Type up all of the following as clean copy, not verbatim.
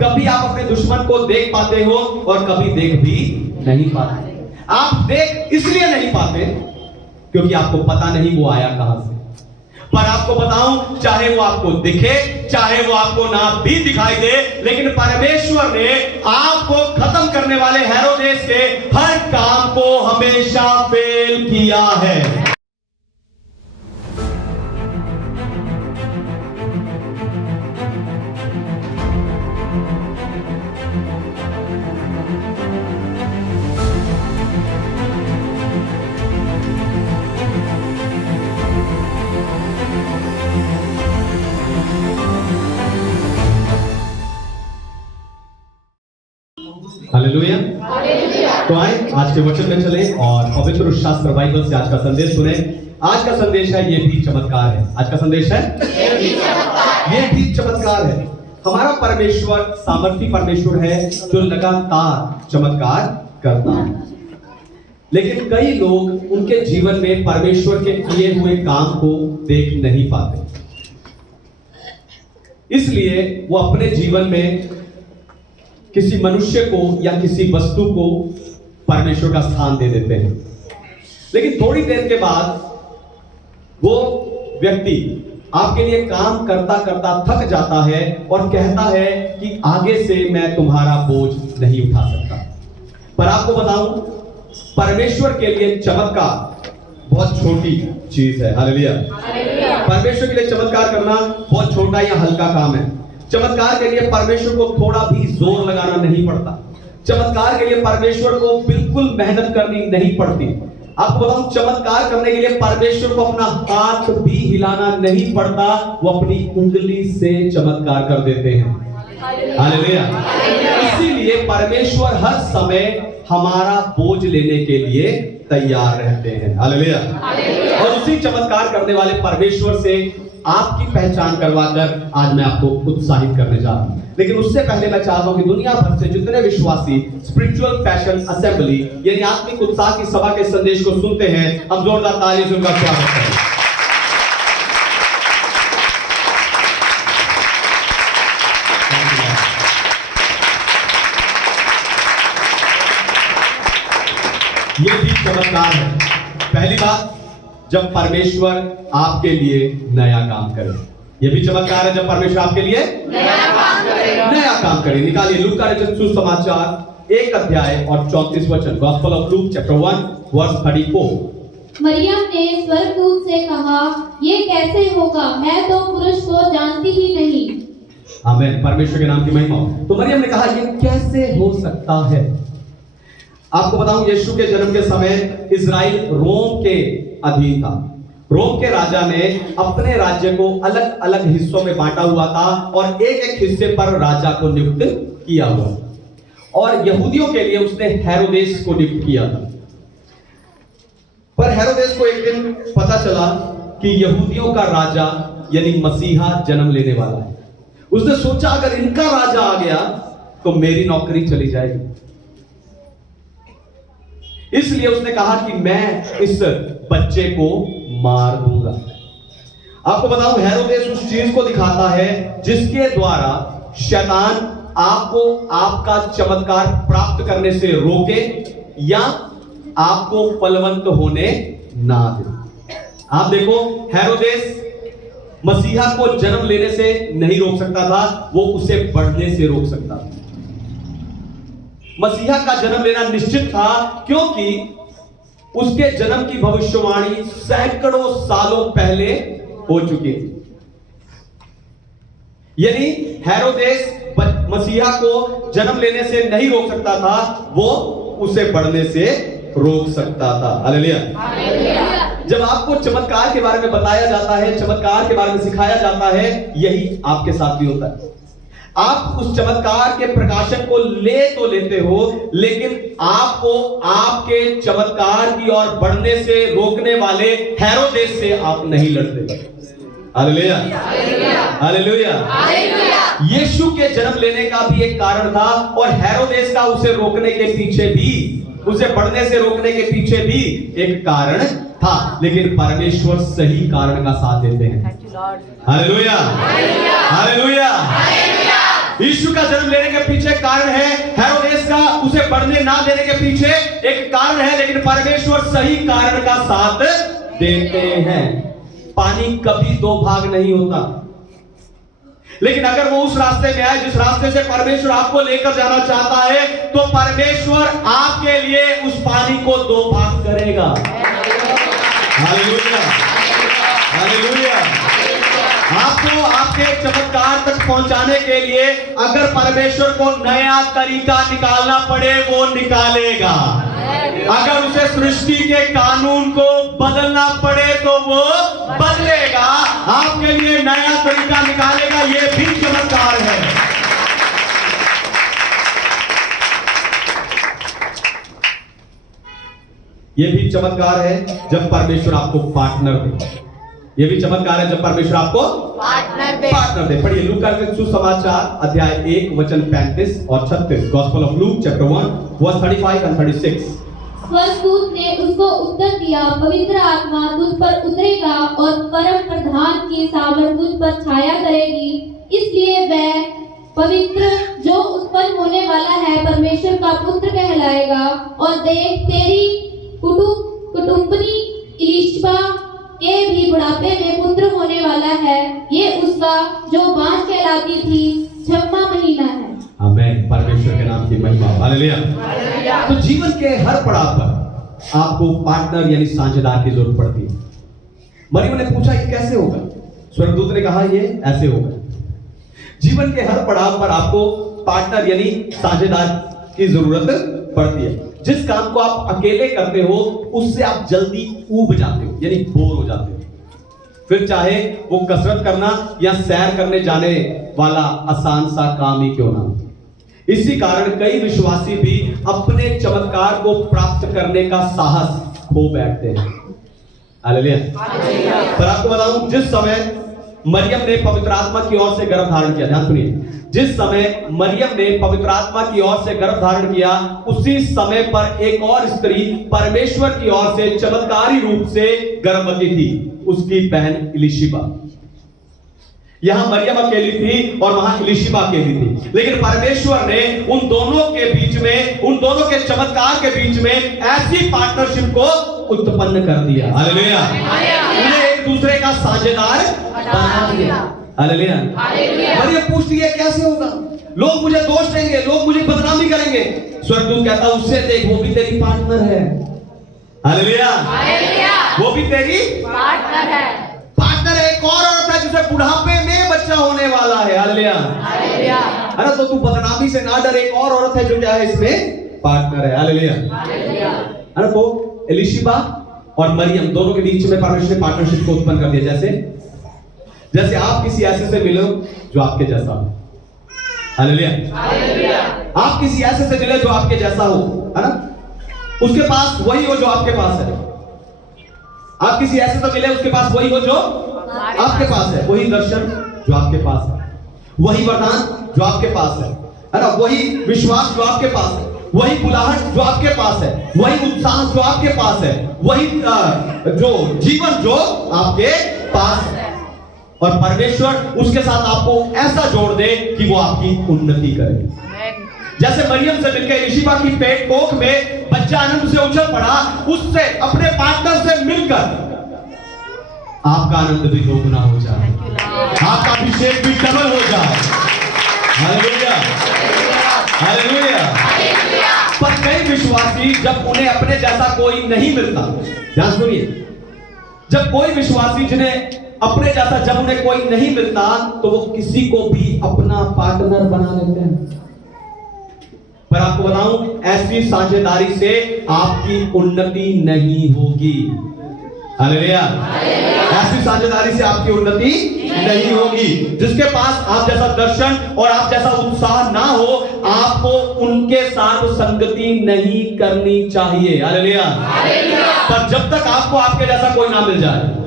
कभी आप अपने दुश्मन को देख पाते हो और कभी देख भी नहीं पाते। आप देख इसलिए नहीं पाते क्योंकि आपको पता नहीं वो आया कहां से। पर आपको बताऊं, चाहे वो आपको दिखे, चाहे वो आपको ना भी दिखाई दे, लेकिन परमेश्वर ने आपको खत्म करने वाले हेरोदेस के हर काम को हमेशा फेल किया है। हालेलुया। तो आए आज के वचन में चले और पवित्र शास्त्र बाइबल से आज का संदेश सुने। आज का संदेश है ये भी चमत्कार है। आज का संदेश है ये भी चमत्कार है। हमारा परमेश्वर सामर्थी परमेश्वर है जो लगातार चमत्कार करता है, लेकिन कई लोग उनके जीवन में परमेश्वर के किए हुए काम को देख नहीं पाते, इसलिए वो अपने जीवन में किसी मनुष्य को या किसी वस्तु को परमेश्वर का स्थान दे देते हैं। लेकिन थोड़ी देर के बाद वो व्यक्ति आपके लिए काम करता करता थक जाता है और कहता है कि आगे से मैं तुम्हारा बोझ नहीं उठा सकता। पर आपको बताऊं, परमेश्वर के लिए चमत्कार बहुत छोटी चीज है। हालेलुया। परमेश्वर के लिए चमत्कार करना बहुत छोटा या हल्का काम है। चमत्कार के लिए परमेश्वर को थोड़ा भी जोर लगाना नहीं पड़ता। चमत्कार के लिए परमेश्वर को बिल्कुल मेहनत करनी नहीं पड़ती। आपको बताऊं, चमत्कार करने के लिए परमेश्वर को अपना हाथ भी हिलाना नहीं पड़ता, वो अपनी उंगली से चमत्कार कर देते हैं। हालेलुया। इसीलिए परमेश्वर हर समय हमारा बोझ लेने के लिए तैयार रहते हैं। हालेलुया। और उसी चमत्कार करने वाले परमेश्वर से आपकी पहचान करवाकर आज मैं आपको उत्साहित करने जा रहा हूं। लेकिन उससे पहले मैं चाहता हूं कि दुनिया भर से जितने विश्वासी स्पिरिचुअल पैशन असेंबली यानी आत्मिक उत्साह की सभा के संदेश को सुनते हैं, हम जोरदार तालियों से उनका स्वागत करें। ये भी चमत्कार है। पहली बात, जब परमेश्वर आपके लिए नया काम करे। यह भी चमत्कार है जब परमेश्वर आपके लिए नया काम करे। निकालिए लूका का रचित सुसमाचार 1 अध्याय और 34 वचन। Gospel of Luke chapter 1 verse 34। मरियम ने स्वर्गदूत से कहा, ये कैसे होगा, मैं तो पुरुष को जानती ही नहीं। आमीन। परमेश्वर के नाम की महिमा हो। तो मरियम ने कहा, ये कैसे हो सकता है। आपको बताऊं, यीशु के जन्म के समय इजराइल रोम के अधीन था। रोम के राजा ने अपने राज्य को अलग अलग हिस्सों में बांटा हुआ था और एक एक हिस्से पर राजा को नियुक्त किया हुआ, और यहूदियों के लिए उसने हेरोदेस को नियुक्त किया था। पर हेरोदेस को एक दिन पता चला कि यहूदियों का राजा यानी मसीहा जन्म लेने वाला है। उसने सोचा, अगर इनका राजा आ गया तो मेरी नौकरी चली जाएगी। इसलिए उसने कहा कि मैं इस बच्चे को मार दूंगा। आपको बताऊं, हेरोदेस उस चीज को दिखाता है जिसके द्वारा शैतान आपको आपका चमत्कार प्राप्त करने से रोके या आपको फलवंत होने ना दे। आप देखो, हेरोदेस मसीहा को जन्म लेने से नहीं रोक सकता था, वो उसे बढ़ने से रोक सकता था। मसीहा का जन्म लेना निश्चित था क्योंकि उसके जन्म की भविष्यवाणी सैकड़ों सालों पहले हो चुकी थी। यानी हेरोदेस मसीहा को जन्म लेने से नहीं रोक सकता था, वो उसे बढ़ने से रोक सकता था। हालेलुया। जब आपको चमत्कार के बारे में बताया जाता है, चमत्कार के बारे में सिखाया जाता है, यही आपके साथ भी होता है। आप उस चमत्कार के प्रकाशन को ले तो लेते हो, लेकिन आपको आपके चमत्कार की ओर बढ़ने से रोकने वाले हेरोदेस से आप नहीं लड़ते। हालेलुया। हालेलुया। यीशु के जन्म लेने का भी एक कारण था और हेरोदेस का उसे रोकने के पीछे भी, उसे बढ़ने से रोकने के पीछे भी एक कारण था, लेकिन परमेश्वर सही कारण का साथ देते हैं। हालेलुया। हालेलुया। यीशु का जन्म लेने के पीछे कारण है, हेरोदेस का उसे बढ़ने ना देने के पीछे एक कारण है, लेकिन परमेश्वर सही कारण का साथ देते हैं। पानी कभी दो भाग नहीं होता, लेकिन अगर वो उस रास्ते में आए जिस रास्ते से परमेश्वर आपको लेकर जाना चाहता है, तो परमेश्वर आपके लिए उस पानी को दो भाग करेगा। Hallelujah, hallelujah. आपको आपके चमत्कार तक पहुंचाने के लिए अगर परमेश्वर को नया तरीका निकालना पड़े, वो निकालेगा। अगर उसे सृष्टि के कानून को बदलना पड़े तो वो बदलेगा, आपके लिए नया तरीका निकालेगा। ये भी चमत्कार है। ये भी चमत्कार है जब परमेश्वर आपको पार्टनर दे। ये भी चमत्कार है जब परमेश्वर आपको पार्टनर दे। पढ़िए लूका के सुसमाचार अध्याय 1 वचन 35 और 36। Gospel of Luke chapter 1 verse 35 and 36। स्वर्गदूत ने उसको उत्तर दिया, पवित्र आत्मा तुझ पर उतरेगा और परम प्रधान की सामर्थ तुझ पर छाया करेगी, इसलिए वह पवित्र जो उत्पन्न होने वाला है परमेश्वर का पुत्र कहलाएगा। और देख, तेरी कुटुंबनी इलिशबा के भी बुढ़ापे में पुत्र होने वाला है। ये उसका जो बांझ कहलाती थी 6वां महीना है। आमीन। परमेश्वर के नाम की महिमा। हालेलुया। तो जीवन के हर पड़ाव पर आपको पार्टनर यानी साझेदार की जरूरत पड़ती है। मरियम ने पूछा ये कैसे होगा? स्वर्गदूत ने कहा ये ऐसे होगा। जीवन के हर पड़ाव पर आपको पार्टनर यानी साझेदार की जरूरत पड़ती है। जिस काम को आप अकेले करते हो उससे आप जल्दी ऊब जाते हो यानी बोर हो जाते हो। फिर चाहे वो कसरत करना या सैर करने जाने वाला आसान सा काम ही क्यों ना हो। इसी कारण कई विश्वासी भी अपने चमत्कार को प्राप्त करने का साहस खो बैठते हैं। हालेलुया। पर आपको बताऊं, जिस समय मरियम ने पवित्र आत्मा की ओर से गर्भ धारण किया, ध्यान सुनिए, जिस समय मरियम ने पवित्र आत्मा की ओर से गर्भ धारण किया, उसी समय पर एक और स्त्री परमेश्वर की ओर से चमत्कारी रूप से गर्भवती थी, उसकी बहन इलिशिबा। यहां मरियम अकेली थी और वहां इलिशिबा अकेली थी, लेकिन परमेश्वर ने उन दोनों के बीच में, उन दोनों के चमत्कार के बीच में ऐसी पार्टनरशिप को उत्पन्न कर दिया। हालेलुया। उन्हें एक दूसरे का साझेदार बना दिया। हालेलुया। मरियम पूछती है कैसे होगा? लोग मुझे दोष देंगे, लोग मुझे बदनामी करेंगे। स्वर्गदूत कहता उससे देख, वो भी तेरी पार्टनर है। हालेलुया। वो भी तेरी पार्टनर है। पार्टनर है। एक और औरत है जिसे बुढ़ापे में बच्चा होने वाला है। हालेलुया। अरे तो तू बदनामी से ना डर, एक और औरत है जो क्या है इसमें पार्टनर है। हालेलुया। अरे तो इलिशिबा और मरियम दोनों के बीच में परमेश्वर ने पार्टनरशिप को उत्पन्न कर दिया। जैसे आप किसी ऐसे से मिलो जो आपके जैसा हो। हालेलुया। आप किसी ऐसे से मिले जो आपके जैसा हो, है ना? उसके पास वही हो जो आपके पास है। आप किसी ऐसे से मिले, उसके पास वही हो जो आपके पास है। वही दर्शन जो आपके पास है, वही वरदान जो आपके पास है ना? वही विश्वास जो आपके पास है, वही बुलाहट जो आपके पास है, वही उत्साह जो आपके पास है, वही जो जीवन जो आपके पास है। और परमेश्वर उसके साथ आपको ऐसा जोड़ दे कि वो आपकी उन्नति करे। जैसे मरियम से मिलकर इलिशिबा की पेट कोख में बच्चा आनंद से उछल पड़ा, उससे अपने पार्टनर से मिलकर आपका आनंद भी दोगुना हो जाए, आपका अभिषेक भी डबल हो जाए। Hallelujah, hallelujah. पर कई विश्वासी जब उन्हें अपने जैसा कोई नहीं मिलता, ध्यान सुनिए, जब कोई विश्वासी जिन्हें अपने जैसा जब उन्हें कोई नहीं मिलता तो वो किसी को भी अपना पार्टनर बना लेते हैं। पर आपको बताऊं, ऐसी साझेदारी से आपकी उन्नति नहीं होगी। हालेलुया। ऐसी साझेदारी से आपकी उन्नति नहीं होगी। जिसके पास आप जैसा दर्शन और आप जैसा उत्साह ना हो, आपको उनके साथ संगति नहीं करनी चाहिए। हालेलुया। पर जब तक आपको आपके जैसा कोई ना मिल जाए,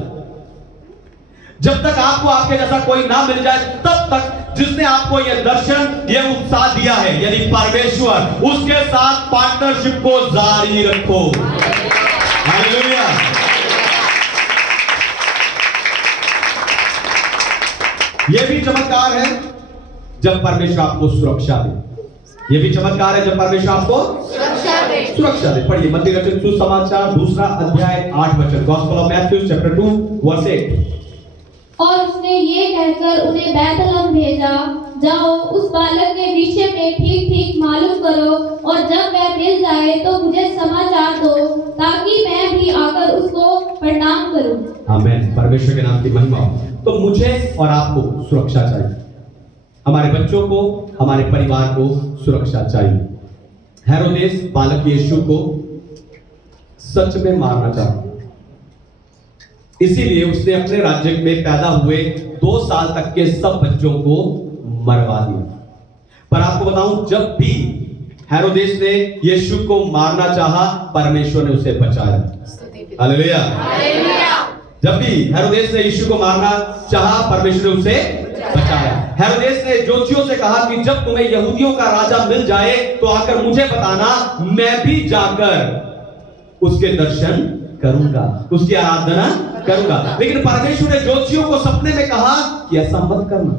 जब तक आपको आपके जैसा कोई ना मिल जाए, तब तक जिसने आपको यह दर्शन, यह उत्साह दिया है यानी परमेश्वर, उसके साथ पार्टनरशिप को जारी रखो। हालेलुया। यह भी चमत्कार है जब परमेश्वर आपको सुरक्षा दे। ये भी चमत्कार है जब परमेश्वर आपको सुरक्षा दे। पढ़िए मत्ती रचित सुसमाचार 2 अध्याय 8 वचन, gospel of Matthew chapter 2 verse 8। और उसने ये कहकर उन्हें बैतलहम भेजा, जाओ उस बालक के विषय में ठीक ठीक मालूम करो, और जब वह मिल जाए तो मुझे समाचार दो, ताकि मैं भी आकर उसको प्रणाम करूं। आमीन। परमेश्वर के नाम की महिमा हो। तो मुझे और आपको सुरक्षा चाहिए, हमारे बच्चों को, हमारे परिवार को सुरक्षा चाहिए। हेरोदेस बालक यीशु को सच में मारना चाहता, इसीलिए उसने अपने राज्य में पैदा हुए 2 साल तक के सब बच्चों को मरवा दिया। पर आपको बताऊं, जब भी हेरोदेस ने यीशु को मारना चाहा, परमेश्वर ने उसे बचाया। हालेलुया। जब भी हेरोदेस ने यीशु को मारना चाहा, परमेश्वर ने उसे बचाया। हेरोदेस ने ज्योतिषियों से कहा कि जब तुम्हें यहूदियों का राजा मिल जाए तो आकर मुझे बताना, मैं भी जाकर उसके दर्शन करूंगा, उसकी आराधना करूंगा। लेकिन परमेश्वर ने ज्योतिषियों को सपने में कहा कि ऐसा मत करना।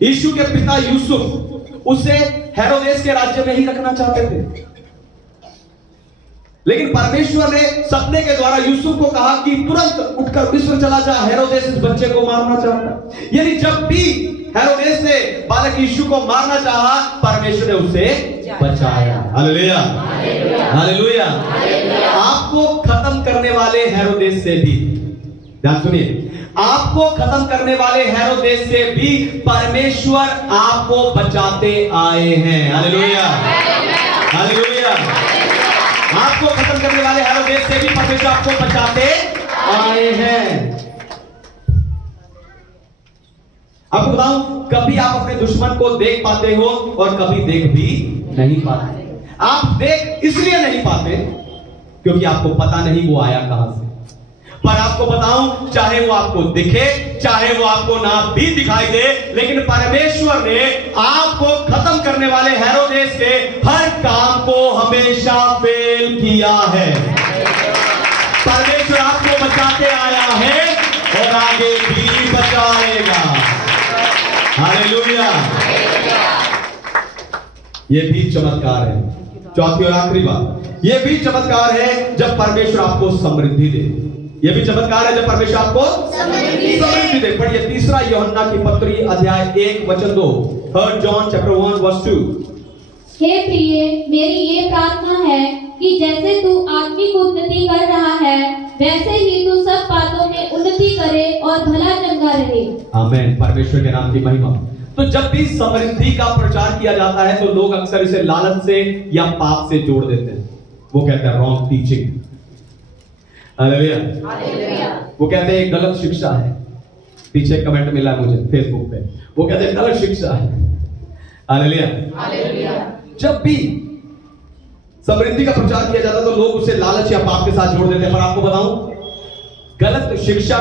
यीशु के पिता यूसुफ उसे हेरोदेस के राज्य में ही रखना चाहते थे, लेकिन परमेश्वर ने सपने के द्वारा यूसुफ को कहा कि तुरंत उठकर मिस्र चला जा, हेरोदेस इस बच्चे को मारना चाहता है। यानी जब भी हेरोदेस ने बालक यीशु को मारना चाहा, परमेश्वर ने उसे बचाया। Hallelujah, hallelujah. आपको खत्म करने वाले हेरोदेस से भी, ध्यान सुनिए, आपको खत्म करने वाले हेरोदेस से भी परमेश्वर आपको बचाते आए हैं। Hallelujah, hallelujah. आपको खत्म करने वाले हेरोदेस से भी परमेश्वर आपको बचाते आए हैं। आपको बताऊं, कभी आप अपने दुश्मन को देख पाते हो और कभी देख भी नहीं पाते। आप देख इसलिए नहीं पाते क्योंकि आपको पता नहीं वो आया कहां से। पर आपको बताऊं, चाहे वो आपको दिखे, चाहे वो आपको ना भी दिखाई दे, लेकिन परमेश्वर ने आपको खत्म करने वाले हेरोदेस के हर काम को हमेशा फेल किया है। परमेश्वर आपको बचाते आया है और आगे भी बचाएगा। हालेलुया। ये भी चमत्कार है। चौथी और आखिरी बात, ये भी चमत्कार है जब परमेश्वर आपको समृद्धि दे। ये भी चमत्कार है जब परमेश्वर आपको समृद्धि दे। पढ़िए 3 यूहन्ना की पत्री अध्याय 1 वचन 2, 3 जॉन चैप्टर 1 वर्स 2। हे प्रिय, मेरी ये प्रार्थना है कि जैसे तू आत्मिक उन्नति कर रहा है, वैसे ही तू सब बातों में उन्नति करे और भला चंगा रहे। आमीन। परमेश्वर के नाम की महिमा। तो जब भी समृद्धि का प्रचार किया जाता है तो लोग अक्सर इसे लालच से या पाप से जोड़ देते हैं। वो कहते हैं रॉन्ग टीचिंग। हालेलुया। वो कहते हैं गलत शिक्षा है। पीछे कमेंट मिला मुझे फेसबुक पे, वो कहते हैं गलत शिक्षा है। हालेलुया। जब भी समृद्धि का प्रचार किया जाता है तो लोग उसे लालच या पाप के साथ जोड़ देते हैं। पर आपको बताऊं, गलत शिक्षा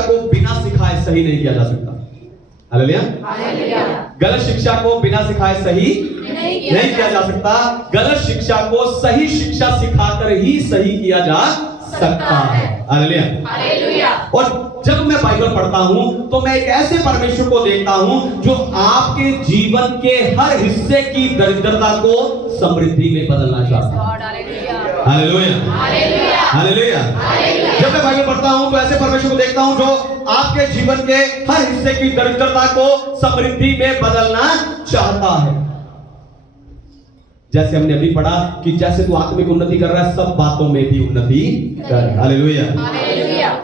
को बिना सिखाए सही नहीं किया जा सकता। हालेलुया। गलत शिक्षा को बिना सिखाए सही नहीं किया जा सकता। गलत शिक्षा को सही शिक्षा सिखाकर ही सही किया जा सकता है। हालेलुया। और जब मैं बाइबल पढ़ता हूं तो मैं एक ऐसे परमेश्वर को देखता हूं जो आपके जीवन के हर हिस्से की दरिद्रता को समृद्धि में बदलना चाहता है। Hallelujah, hallelujah. जब मैं बाइबल पढ़ता हूं तो ऐसे परमेश्वर को देखता हूं जो आपके जीवन के हर हिस्से की दरिद्रता को समृद्धि में बदलना चाहता है। जैसे हमने अभी पढ़ा कि जैसे तू आत्मिक उन्नति कर रहा है, सब बातों में भी उन्नति कर। Hallelujah,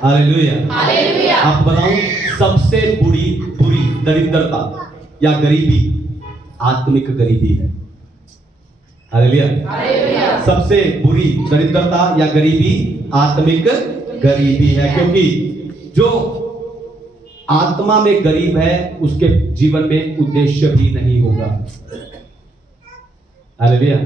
hallelujah. आपको बताऊं, सबसे बुरी दरिद्रता या गरीबी आत्मिक गरीबी है। हालेलुया। सबसे बुरी दरिद्रता या गरीबी आत्मिक गरीबी है, क्योंकि जो आत्मा में गरीब है उसके जीवन में उद्देश्य भी नहीं होगा। हालेलुया।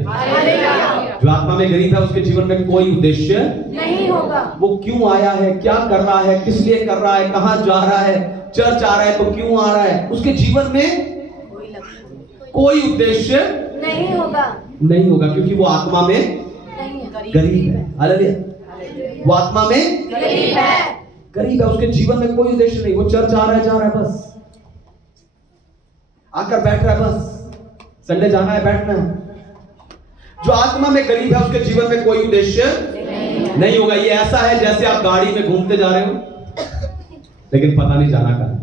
जो आत्मा में गरीब है उसके जीवन में कोई उद्देश्य नहीं होगा। वो क्यों आया है, क्या कर रहा है, किस लिए कर रहा है, कहां जा रहा है, चर्च आ रहा है तो क्यों आ रहा है, उसके जीवन में कोई उद्देश्य नहीं होगा क्योंकि वो आत्मा में गरीब है। हालेलुया। वो आत्मा में गरीब है। गरीब है, उसके जीवन में कोई उद्देश्य नहीं, वो चर्च आ रहा है, जा रहा है, बस आकर बैठ रहा है, बस संडे जाना है, बैठना है। जो आत्मा में गरीब है उसके जीवन में कोई उद्देश्य नहीं होगा। ये ऐसा है जैसे आप गाड़ी में घूमते जा रहे हो लेकिन पता नहीं जाना कहां।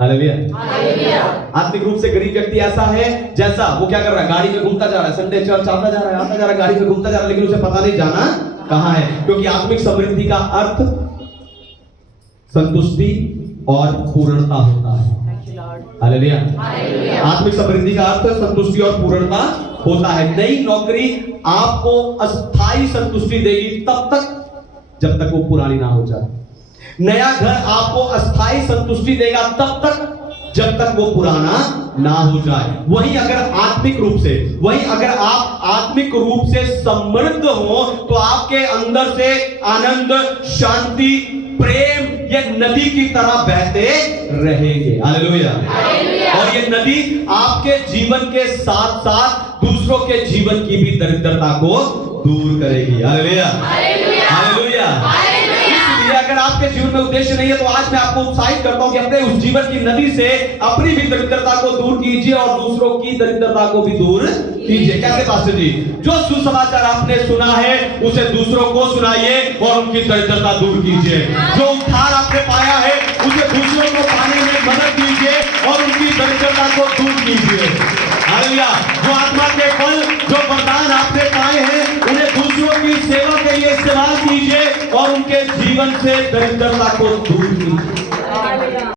हालेलुया। आत्मिक रूप से गरीब व्यक्ति ऐसा है जैसा वो क्या कर रहा है, गाड़ी में घूमता जा रहा है, संडे चर्च आता जा रहा है, आता जा रहा है, गाड़ी में घूमता जा रहा है, लेकिन उसे पता नहीं जाना कहां है। क्योंकि आत्मिक समृद्धि का अर्थ संतुष्टि और पूर्णता होता है। हालेलुया। आत्मिक समृद्धि का अर्थ संतुष्टि और पूर्णता होता है। नई नौकरी आपको अस्थायी संतुष्टि देगी तब तक जब तक वो पुरानी ना हो जाए। नया घर आपको अस्थायी संतुष्टि देगा तब तक जब तक वो पुराना ना हो जाए। वहीं अगर आत्मिक आप आत्मिक रूप से समृद्ध हो तो आपके अंदर से आनंद, शांति, प्रेम ये नदी की तरह बहते रहेंगे। हालेलुया। और ये नदी आपके जीवन के साथ साथ दूसरों के जीवन की भी दरिद्रता को दूर करेगी। हालेलुया। हालेलुया। इसलिए अगर आपके जीवन में उद्देश्य नहीं है तो आज मैं आपको उत्साहित करता हूं कि अपने उस जीवन की नदी से अपनी भी दरिद्रता को दूर कीजिए और दूसरों की दरिद्रता को भी दूर कीजिए। कैसे पास्टर जी? जो सुसमाचार आपने सुना है उसे दूसरों को सुनाइए और उनकी दरिद्रता दूर कीजिए। जो उद्धार आपने पाया है उसे दूसरों को पाने में मदद कीजिए और उनकी दरिद्रता को दूर कीजिए। हालेलुया। जो आत्मा के फल, जो वरदान आपने पाए हैं उन्हें दूसरों की सेवा के लिए इस्तेमाल कीजिए और उनके जीवन से दरिद्रता को दूर कीजिए।